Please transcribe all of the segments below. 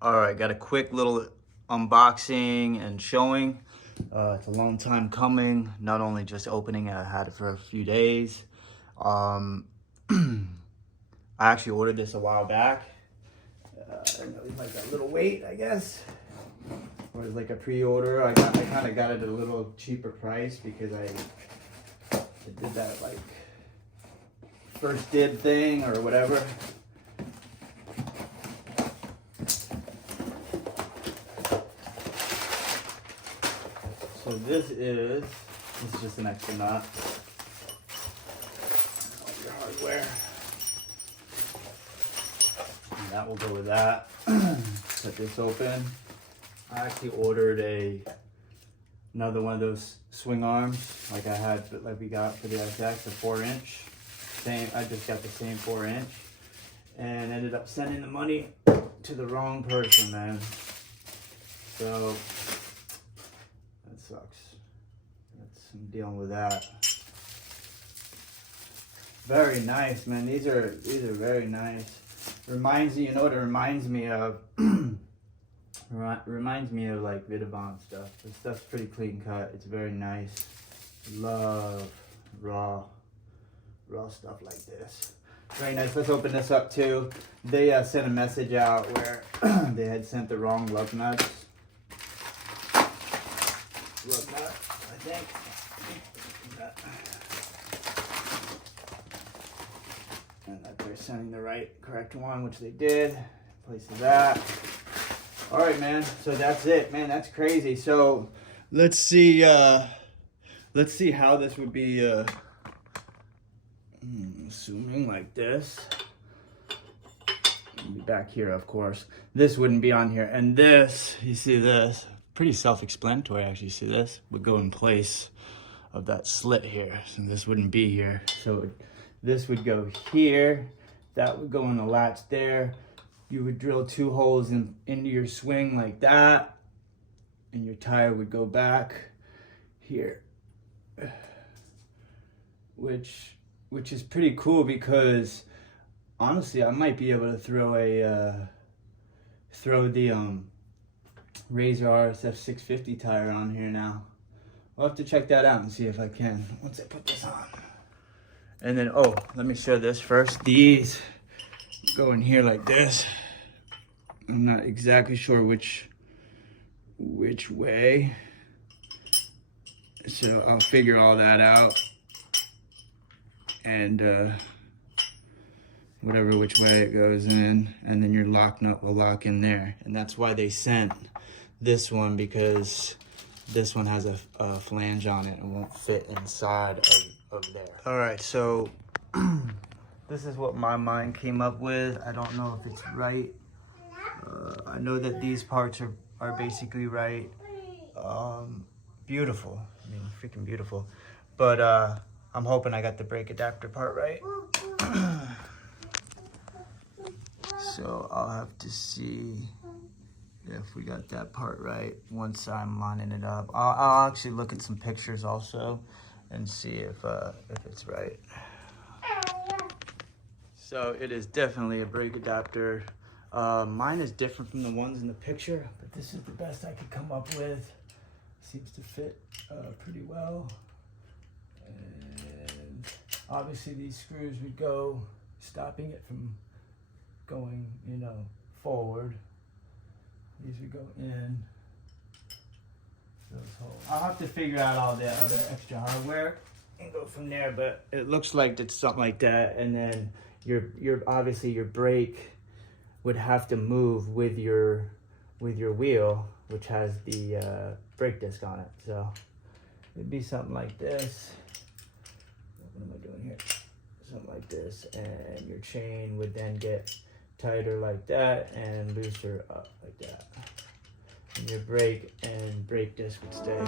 All right, got a quick little unboxing and showing. It's a long time coming. Not only just opening it, I had it for a few days. I actually ordered this a while back. I know it's like a little wait, I guess. Or it's like a pre-order. I kind of got it at a little cheaper price because I did that like first dib thing or whatever. So this is just an extra nut. All your hardware. And that will go with that. Cut this open. I actually ordered another one of those swing arms like we got for the RSX, a 4-inch. I just got the same 4-inch and ended up sending the money to the wrong person, man. So that sucks. I'm dealing with that. Very nice, man. These are very nice. Reminds me, you know what it reminds me of? Reminds me of like Vidavon stuff. This stuff's pretty clean cut. It's very nice. Love raw stuff like this. Very nice. Let's open this up too. They sent a message out where they had sent the wrong lug nuts. Lug nut, I think. And that they're sending the correct one, which they did. Places that. All right, man. So that's it, man. That's crazy. So let's see how this would be. Assuming like this. It'll be back here, of course. This wouldn't be on here, and this, you see this, pretty self-explanatory. Actually, see this would go in place of that slit here, so this wouldn't be here. So this would go here. That would go in the latch there. You would drill 2 holes into your swing like that, and your tire would go back here, which is pretty cool because honestly, I might be able to throw the Razor RSF650 tire on here now. I'll have to check that out and see if I can once I put this on. And then, oh, let me show this first. These go in here like this. I'm not exactly sure which way, so I'll figure all that out. And whatever which way it goes in, and then your lock nut will lock in there. And that's why they sent this one, because this one has a flange on it and won't fit inside of there. All right, so this is what my mind came up with. I don't know if it's right. I know that these parts are basically right. Beautiful. I mean, freaking beautiful. But I'm hoping I got the brake adapter part right. So I'll have to see if we got that part right once I'm lining it up. I'll actually look at some pictures also and see if it's right. So it is definitely a brake adapter. Mine is different from the ones in the picture, but this is the best I could come up with. Seems to fit pretty well. And obviously these screws would go, stopping it from going, forward. These would go in those holes. I'll have to figure out all the other extra hardware and go from there, but it looks like it's something like that. And then your obviously your brake would have to move with your wheel, which has the brake disc on it. So it'd be something like this. What am I doing here? Something like this, and your chain would then get tighter like that and looser up like that. And your brake and brake disc would stay.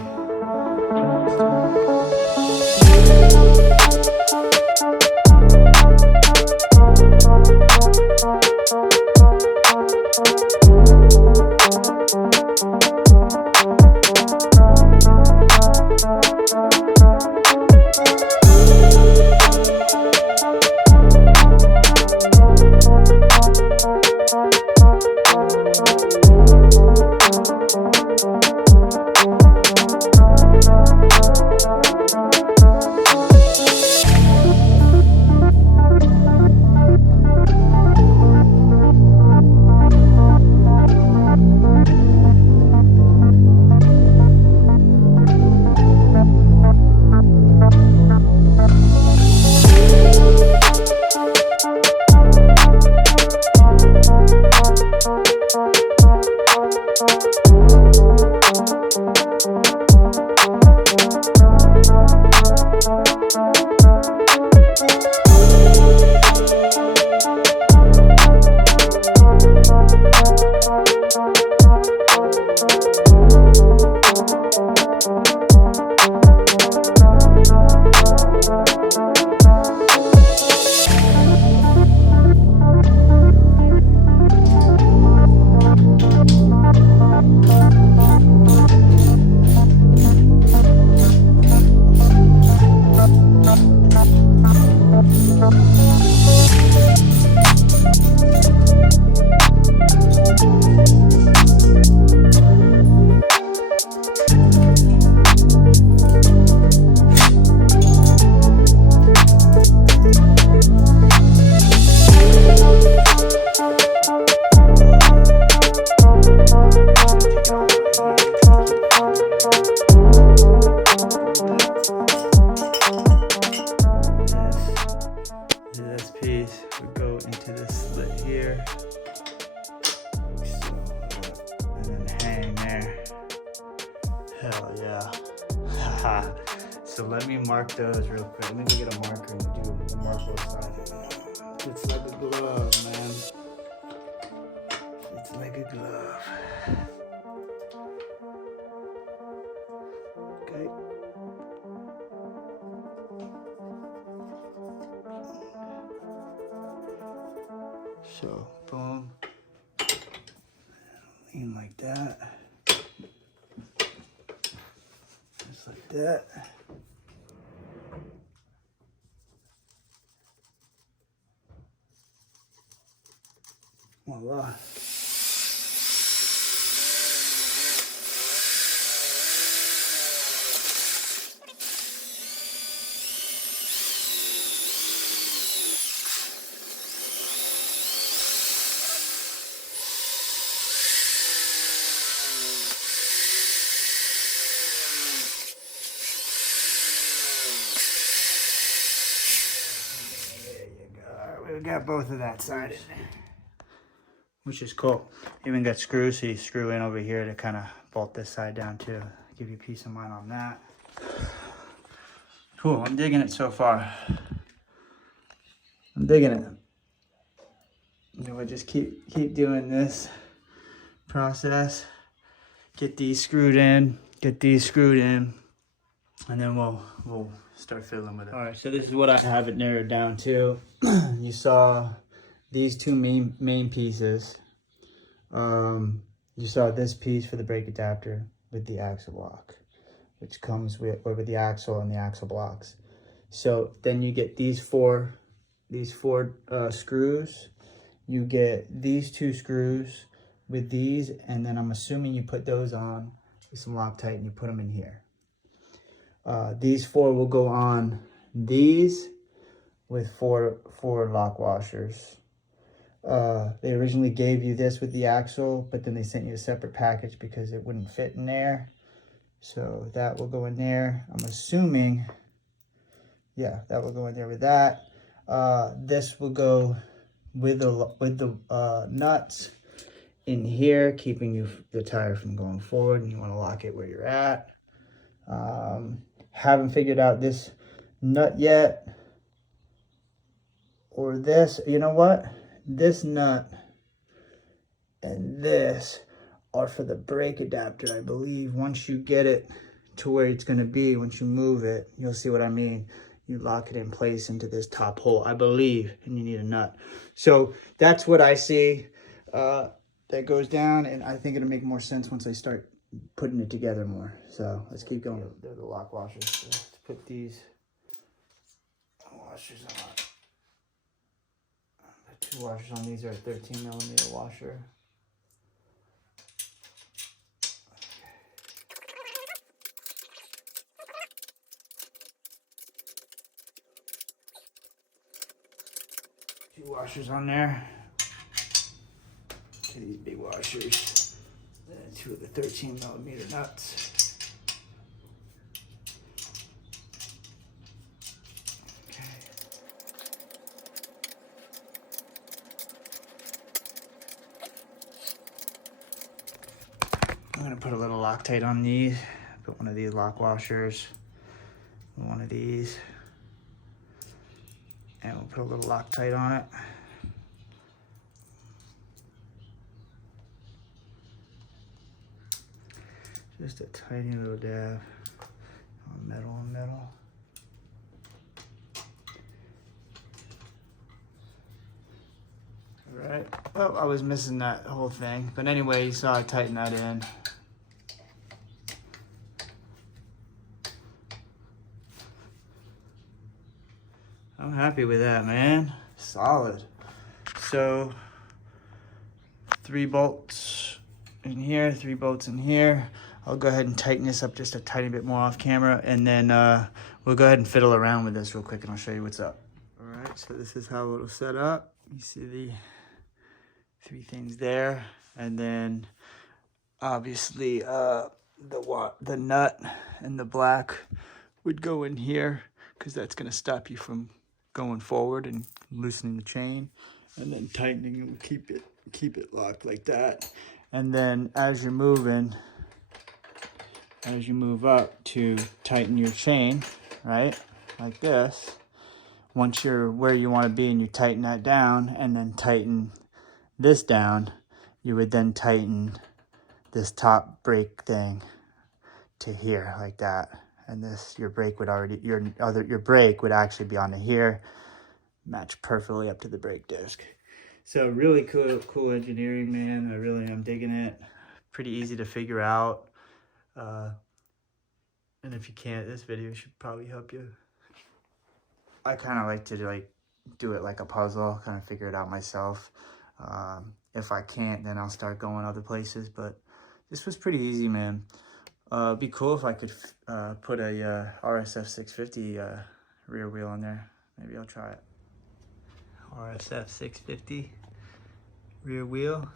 there. Hell yeah. So let me mark those real quick. Let me go get a marker and do mark both sides. It's like a glove, man. It's like a glove. Okay. So, boom. Lean like that. Just like that. Voila. We got both of that side in there, which is cool. Even got screws, so you screw in over here to kind of bolt this side down too. Give you peace of mind on that. Cool, I'm digging it so far. I'm digging it. And we'll just keep doing this process. Get these screwed in, and then we'll start fiddling with it. All right, so this is what I have it narrowed down to. You saw these two main pieces. You saw this piece for the brake adapter with the axle block, which comes with the axle and the axle blocks. So then you get these four screws. You get these two screws with these, and then I'm assuming you put those on with some Loctite and you put them in here. These four will go on these with four lock washers. They originally gave you this with the axle, but then they sent you a separate package because it wouldn't fit in there. So that will go in there. I'm assuming, yeah, that will go in there with that. This will go with the nuts in here, keeping the tire from going forward, and you want to lock it where you're at. Haven't figured out this nut yet, or this. You know what? This nut and this are for the brake adapter, I believe. Once you get it to where it's going to be, once you move it, you'll see what I mean. You lock it in place into this top hole, I believe, and you need a nut. So that's what I see. That goes down, and I think it'll make more sense once I start putting it together more. So let's keep going. They're the lock washers. So let's put these washers on. The two washers on these are a 13mm washer. Two washers on there. Two of these big washers. And two of the 13mm nuts. Okay. I'm gonna put a little Loctite on these. Put one of these lock washers, one of these, and we'll put a little Loctite on it. Just a tiny little dab on metal. All right. Oh, I was missing that whole thing. But anyway, you saw I tighten that in. I'm happy with that, man. Solid. So 3 bolts in here, 3 bolts in here. I'll go ahead and tighten this up just a tiny bit more off camera, and then we'll go ahead and fiddle around with this real quick, and I'll show you what's up. All right, so this is how it'll set up. You see the 3 things there, and then obviously the nut and the black would go in here, because that's going to stop you from going forward and loosening the chain, and then tightening it will keep it locked like that. And then as you're moving, as you move up to tighten your chain, right? Like this. Once you're where you want to be and you tighten that down and then tighten this down, you would then tighten this top brake thing to here like that. And this, your brake would already, your brake would actually be onto here, match perfectly up to the brake disc. So really cool engineering, man. I really am digging it. Pretty easy to figure out. And if you can't, this video should probably help you. I kind of like to do it like a puzzle, kind of figure it out myself. If I can't, then I'll start going other places. But this was pretty easy, man. It'd be cool if I could put a RSF650 rear wheel on there. Maybe I'll try it. RSF650 rear wheel,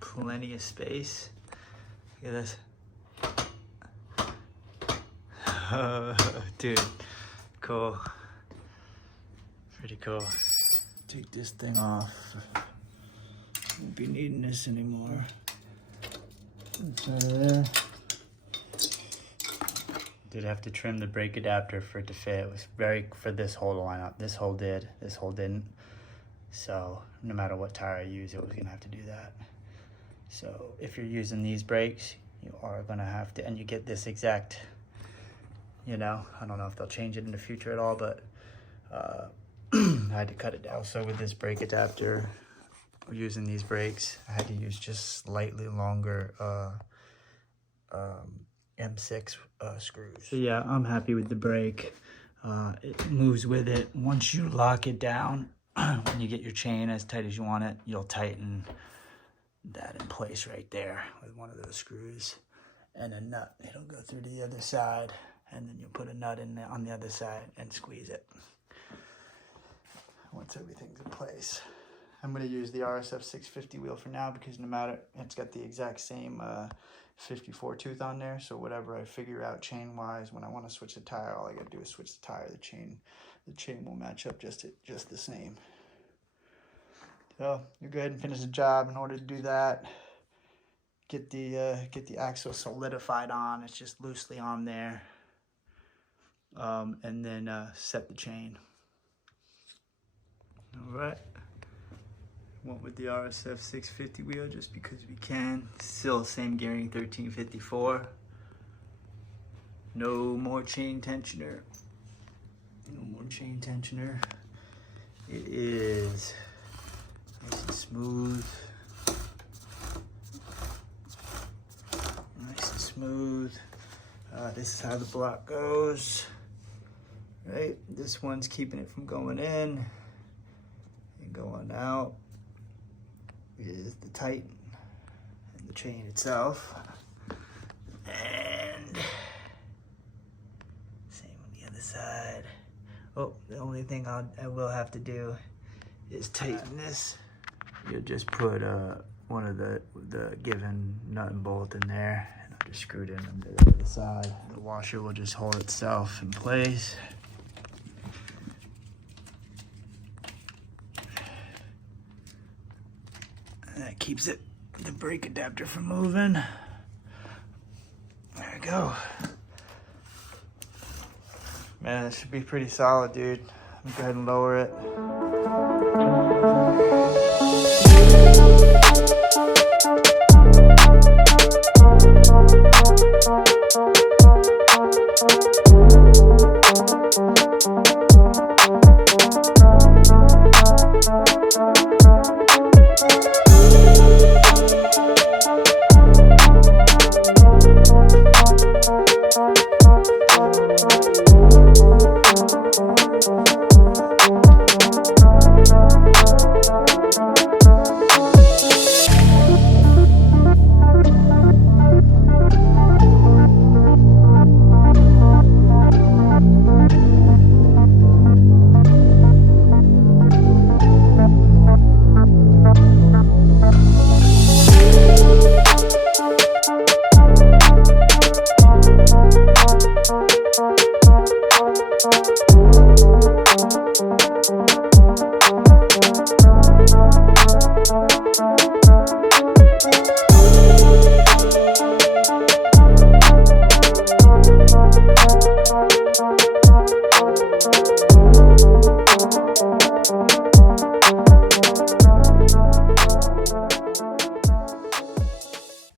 plenty of space. Look at this. Dude, cool. Pretty cool. Take this thing off. Won't be needing this anymore. It's out of there. Did have to trim the brake adapter for it to fit. It was for this hole to line up. This hole did, this hole didn't. So no matter what tire I use, it was gonna have to do that. So if you're using these brakes, you are gonna have to, and you get this exact, you know, I don't know if they'll change it in the future at all, but I had to cut it down. So with this brake adapter, using these brakes, I had to use just slightly longer M6 screws. So yeah, I'm happy with the brake. It moves with it. Once you lock it down, when you get your chain as tight as you want it, you'll tighten that in place right there with one of those screws and a nut. It'll go through to the other side, and then you'll put a nut in there on the other side and squeeze it once everything's in place. I'm going to use the RSF650 wheel for now because no matter, it's got the exact same 54 tooth on there. So whatever I figure out chain wise, when I want to switch the tire, all I got to do is switch the tire. The chain will match up just the same. So you go ahead and finish the job. In order to do that, get the axle solidified on. It's just loosely on there, and then set the chain. All right. Went with the RSF650 wheel just because we can. Still same gearing, 1354. No more chain tensioner. No more chain tensioner. It is nice and smooth. Nice and smooth. This is how the block goes. Right? This one's keeping it from going in and going out. Is the Titan and the chain itself, and same on the other side. Oh, the only thing I will have to do is tighten this. You'll just put one of the given nut and bolt in there, and I'll just screw it in on the other side. The washer will just hold itself in place. That keeps the brake adapter from moving. There we go. Man, this should be pretty solid, dude. Let me go ahead and lower it.